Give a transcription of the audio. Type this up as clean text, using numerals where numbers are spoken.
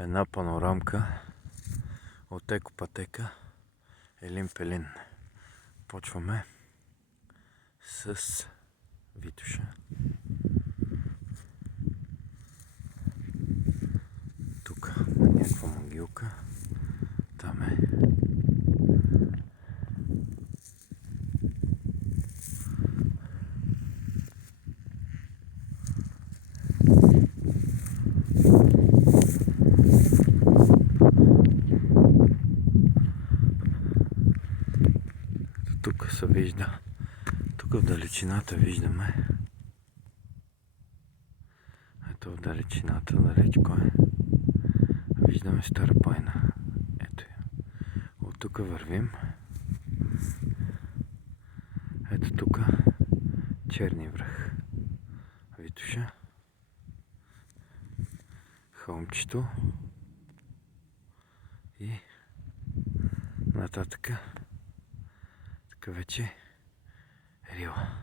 една панорамка от екопатека Елин Пелин. Почваме с Витоша. Тук някаква могилка. Там е. Тук се вижда. Тук в далечината виждаме. Ето в далечината, далечко е. Виждаме Стара планина. Ето я. От тук вървим. Ето тук Черни връх. Витоша. Хълмчето. И нататък. Така вече Рила.